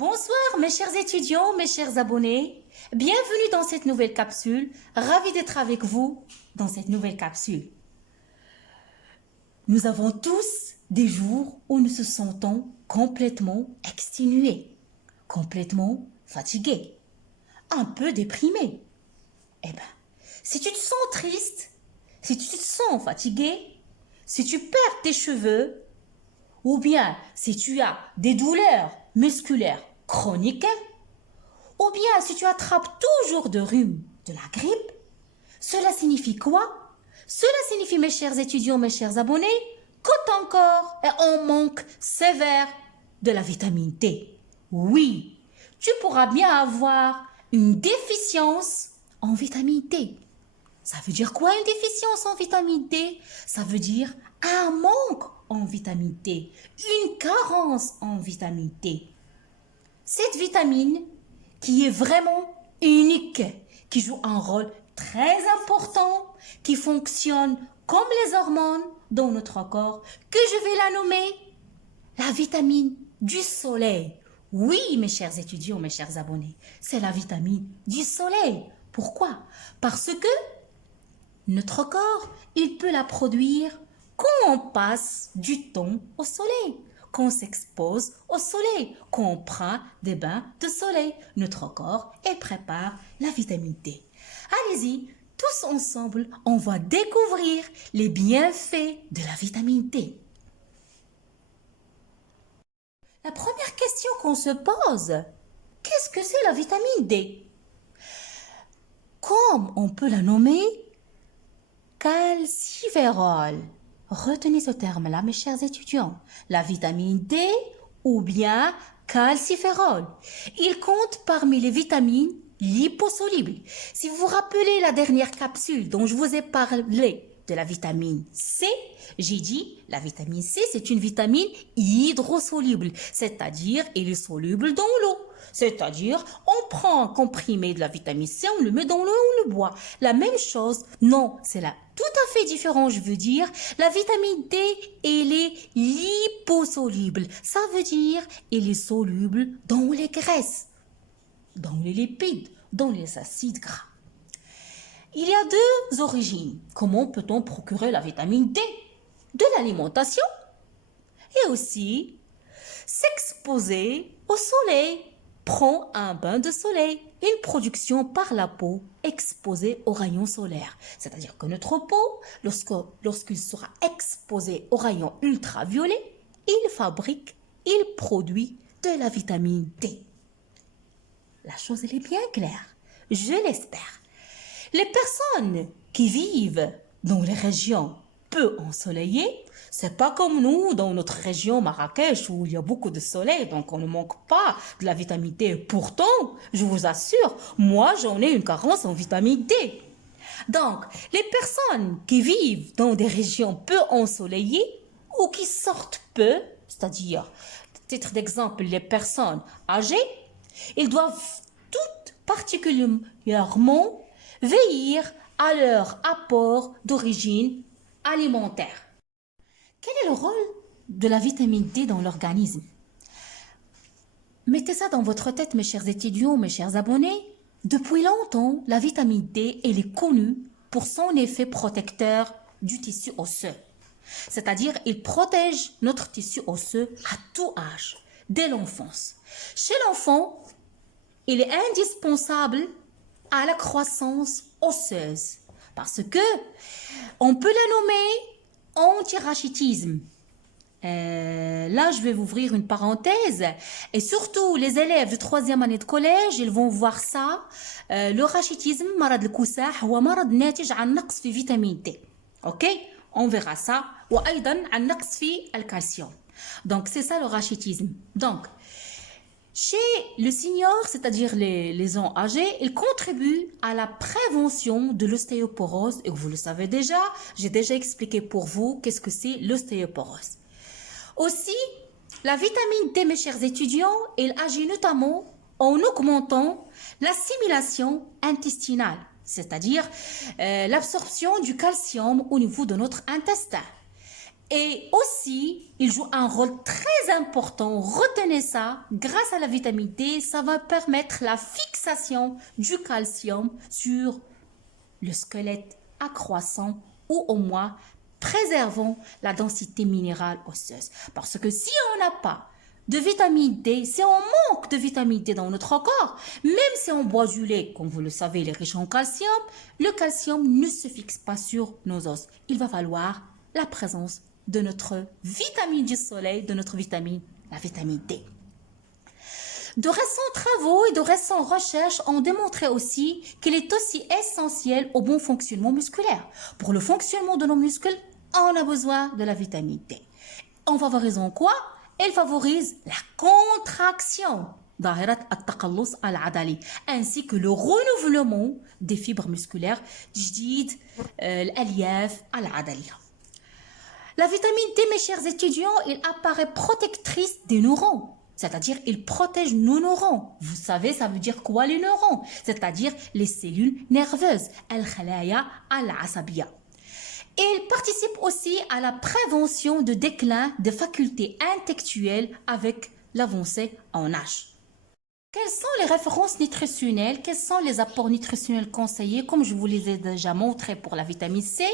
Bonsoir mes chers étudiants, mes chers abonnés. Bienvenue dans cette nouvelle capsule. Ravi d'être avec vous dans cette nouvelle capsule. Nous avons tous des jours où nous se sentons complètement exténués, complètement fatigués, un peu déprimés. Eh bien, si tu te sens triste, si tu te sens fatigué, si tu perds tes cheveux, ou bien si tu as des douleurs musculaires chroniques, ou bien si tu attrapes toujours de rhume, de la grippe, cela signifie quoi? Cela signifie, mes chers étudiants, mes chers abonnés, que ton corps est en manque sévère de la vitamine D. Oui, tu pourras bien avoir une déficience en vitamine D. Ça veut dire quoi une déficience en vitamine D? Ça veut dire un manque en vitamine D, une carence en vitamine D. Cette vitamine qui est vraiment unique, qui joue un rôle très important, qui fonctionne comme les hormones dans notre corps, que je vais la nommer la vitamine du soleil. Oui, mes chers étudiants, mes chers abonnés, c'est la vitamine du soleil. Pourquoi? Parce que notre corps, il peut la produire quand on passe du temps au soleil, quand on s'expose au soleil, quand on prend des bains de soleil. Notre corps, il prépare la vitamine D. Allez-y, tous ensemble, on va découvrir les bienfaits de la vitamine D. La première question qu'on se pose, qu'est-ce que c'est la vitamine D? Comme on peut la nommer, calciférol. Retenez ce terme-là, mes chers étudiants. La vitamine D ou bien calciférol. Il compte parmi les vitamines liposolubles. Si vous vous rappelez la dernière capsule dont je vous ai parlé de la vitamine C, j'ai dit la vitamine C, c'est une vitamine hydrosoluble, c'est-à-dire elle est soluble dans l'eau. C'est-à-dire, on prend un comprimé de la vitamine C, on le met dans l'eau, on le boit. La même chose, non, c'est là tout à fait différent, je veux dire. La vitamine D, elle est liposoluble. Ça veut dire, elle est soluble dans les graisses, dans les lipides, dans les acides gras. Il y a deux origines. Comment peut-on procurer la vitamine D? De l'alimentation et aussi s'exposer au soleil. Prends un bain de soleil, une production par la peau exposée aux rayons solaires. C'est-à-dire que notre peau, lorsqu'il sera exposé aux rayons ultraviolets, il produit de la vitamine D. La chose elle est bien claire, je l'espère. Les personnes qui vivent dans les régions peu ensoleillées, c'est pas comme nous dans notre région Marrakech où il y a beaucoup de soleil, donc on ne manque pas de la vitamine D. Pourtant, je vous assure, moi j'en ai une carence en vitamine D. Donc, les personnes qui vivent dans des régions peu ensoleillées ou qui sortent peu, c'est-à-dire, titre d'exemple, les personnes âgées, ils doivent toutes particulièrement veiller à leur apport d'origine alimentaire. Quel est le rôle de la vitamine D dans l'organisme? Mettez ça dans votre tête, mes chers étudiants, mes chers abonnés. Depuis longtemps, la vitamine D, elle est connue pour son effet protecteur du tissu osseux. C'est-à-dire, il protège notre tissu osseux à tout âge, dès l'enfance. Chez l'enfant, il est indispensable à la croissance osseuse parce que on peut la nommer antirachitisme. Là, je vais vous ouvrir une parenthèse. Et surtout, les élèves de 3e année de collège, ils vont voir ça. Le rachitisme, مرض الكساح هو مرض ناتج عن نقص في فيتامين D. Ok? On verra ça. وأيضا عن نقص في الكالسيوم. Donc, c'est ça le rachitisme. Donc, chez le senior, c'est-à-dire les gens âgés, ils contribuent à la prévention de l'ostéoporose. Et vous le savez déjà, j'ai déjà expliqué pour vous qu'est-ce que c'est l'ostéoporose. Aussi, la vitamine D, mes chers étudiants, elle agit notamment en augmentant l'assimilation intestinale, c'est-à-dire l'absorption du calcium au niveau de notre intestin. Et aussi, il joue un rôle très important. Retenez ça. Grâce à la vitamine D, ça va permettre la fixation du calcium sur le squelette accroissant ou au moins préservant la densité minérale osseuse. Parce que si on n'a pas de vitamine D, si on manque de vitamine D dans notre corps, même si on boit du lait, comme vous le savez, il est riche en calcium, le calcium ne se fixe pas sur nos os. Il va falloir la présence de notre vitamine du soleil, de notre vitamine, la vitamine D. De récents travaux et de récentes recherches ont démontré aussi qu'il est aussi essentiel au bon fonctionnement musculaire. Pour le fonctionnement de nos muscles, on a besoin de la vitamine D. En favorisant quoi? Elle favorise la contraction, ainsi que le renouvellement des fibres musculaires, l'aliaf al-adaliya. La vitamine D, mes chers étudiants, il apparaît protectrice des neurones. C'est-à-dire, il protège nos neurones. Vous savez, ça veut dire quoi les neurones? C'est-à-dire les cellules nerveuses. Al-khalaya al-asabiya. Il participe aussi à la prévention de déclin des facultés intellectuelles avec l'avancée en âge. Quelles sont les références nutritionnelles? Quels sont les apports nutritionnels conseillés? Comme je vous les ai déjà montrés pour la vitamine C.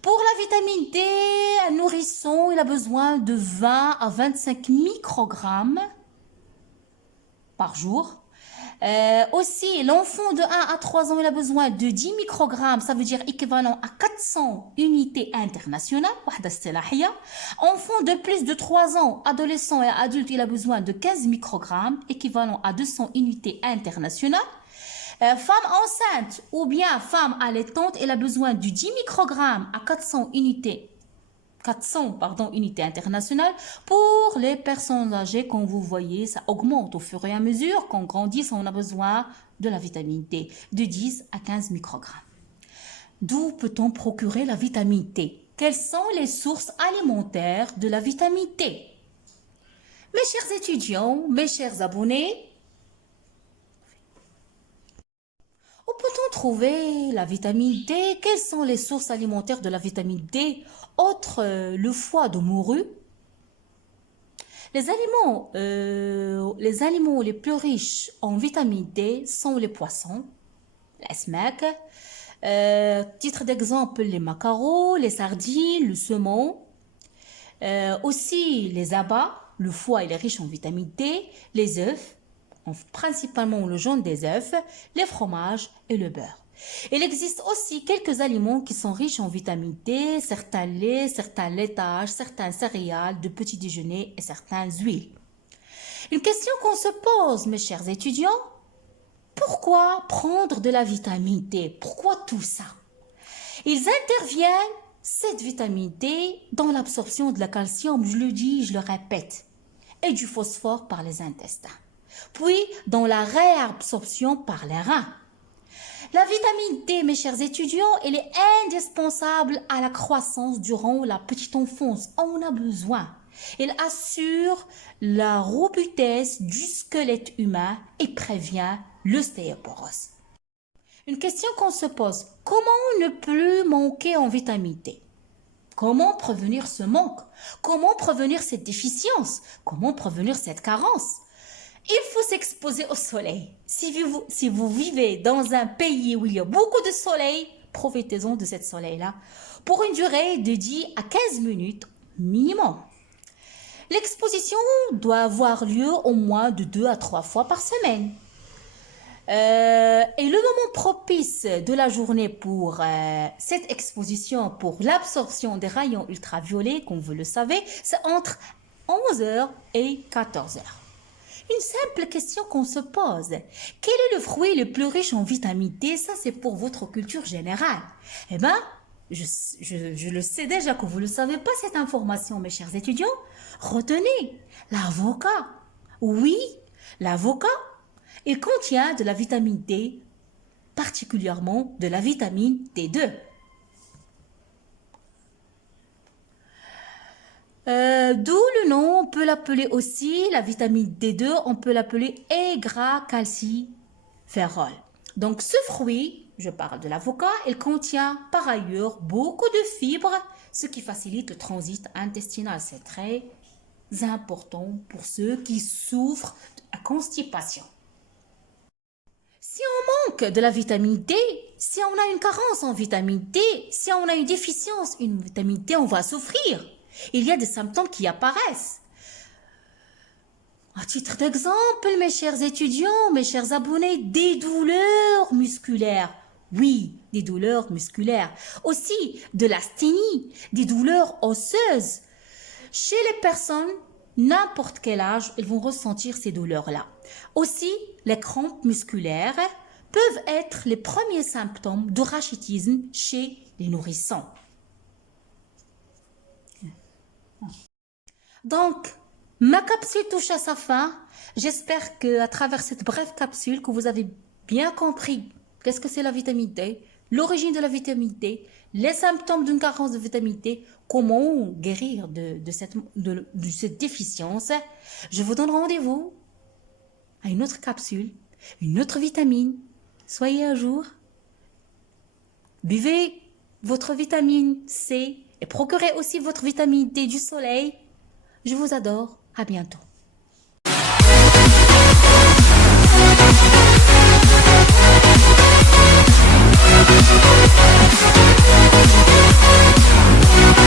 Pour la vitamine D, un nourrisson, il a besoin de 20 à 25 microgrammes par jour. Aussi, l'enfant de 1 à 3 ans, il a besoin de 10 microgrammes, ça veut dire équivalent à 400 unités internationales. Enfant de plus de 3 ans, adolescent et adulte, il a besoin de 15 microgrammes, équivalent à 200 unités internationales. Femme enceinte ou bien femme allaitante, elle a besoin de 10 microgrammes à 400 unités internationales. Pour les personnes âgées, comme vous voyez, ça augmente au fur et à mesure qu'on grandit, on a besoin de la vitamine D, de 10 à 15 microgrammes. D'où peut-on procurer la vitamine D? Quelles sont les sources alimentaires de la vitamine D? Mes chers étudiants, mes chers abonnés, où peut-on trouver la vitamine D? Quelles sont les sources alimentaires de la vitamine D, autre le foie de morue? Les aliments les plus riches en vitamine D sont les poissons, l'asmak, titre d'exemple les maquereaux, les sardines, le saumon, aussi les abats, le foie il est riche en vitamine D, les œufs, principalement le jaune des œufs, les fromages et le beurre. Il existe aussi quelques aliments qui sont riches en vitamine D, certains laits, certains laitages, certains céréales de petit déjeuner et certaines huiles. Une question qu'on se pose, mes chers étudiants, pourquoi prendre de la vitamine D? Pourquoi tout ça? Ils interviennent, cette vitamine D, dans l'absorption de la calcium, je le dis, je le répète, et du phosphore par les intestins. Puis dans la réabsorption par les reins. La vitamine D, mes chers étudiants, elle est indispensable à la croissance durant la petite enfance. On a besoin. Elle assure la robustesse du squelette humain et prévient l'ostéoporose. Une question qu'on se pose, comment ne plus manquer en vitamine D? Comment prévenir ce manque? Comment prévenir cette déficience? Comment prévenir cette carence? Il faut s'exposer au soleil. Si vous vivez dans un pays où il y a beaucoup de soleil, profitez-en de ce soleil-là pour une durée de 10 à 15 minutes minimum. L'exposition doit avoir lieu au moins de 2 à 3 fois par semaine. Et le moment propice de la journée pour cette exposition, pour l'absorption des rayons ultraviolets, comme vous le savez, c'est entre 11h et 14h. Une simple question qu'on se pose. Quel est le fruit le plus riche en vitamine D? Ça, c'est pour votre culture générale. Eh bien, je le sais déjà que vous ne le savez pas, cette information, mes chers étudiants. Retenez, l'avocat. Oui, l'avocat, il contient de la vitamine D, particulièrement de la vitamine D2. D'où le nom, on peut l'appeler aussi, la vitamine D2, on peut l'appeler Aigracalciférol. Donc ce fruit, je parle de l'avocat, il contient par ailleurs beaucoup de fibres, ce qui facilite le transit intestinal. C'est très important pour ceux qui souffrent de la constipation. Si on manque de la vitamine D, si on a une carence en vitamine D, si on a une déficience en vitamine D, on va souffrir. Il y a des symptômes qui apparaissent. À titre d'exemple, mes chers étudiants, mes chers abonnés, des douleurs musculaires. Oui, des douleurs musculaires. Aussi, de l'asthénie, des douleurs osseuses. Chez les personnes, n'importe quel âge, elles vont ressentir ces douleurs-là. Aussi, les crampes musculaires peuvent être les premiers symptômes de rachitisme chez les nourrissons. Donc, ma capsule touche à sa fin. J'espère qu'à travers cette brève capsule, que vous avez bien compris qu'est-ce que c'est la vitamine D, l'origine de la vitamine D, les symptômes d'une carence de vitamine D, comment guérir de cette déficience. Je vous donne rendez-vous à une autre capsule, une autre vitamine. Soyez à jour. Buvez votre vitamine C et procurez aussi votre vitamine D du soleil. Je vous adore. À bientôt.